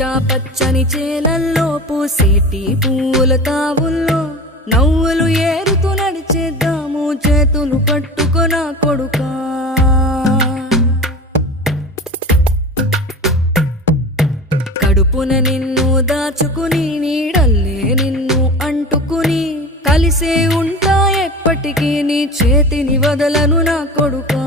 పచ్చా పచ్చని చేలల్లో పూసేటి పూల తావుల్లో నవ్వులు ఏరుతూ నడిచేద్దాము చేతులు పట్టుకొన కొడుకా కడుపున నిన్ను దాచుకుని నీడల్లే నిన్ను అంటుకుని కలిసే ఉంటా ఎప్పటికీ నీ చేతిని వదలను నా కొడుకా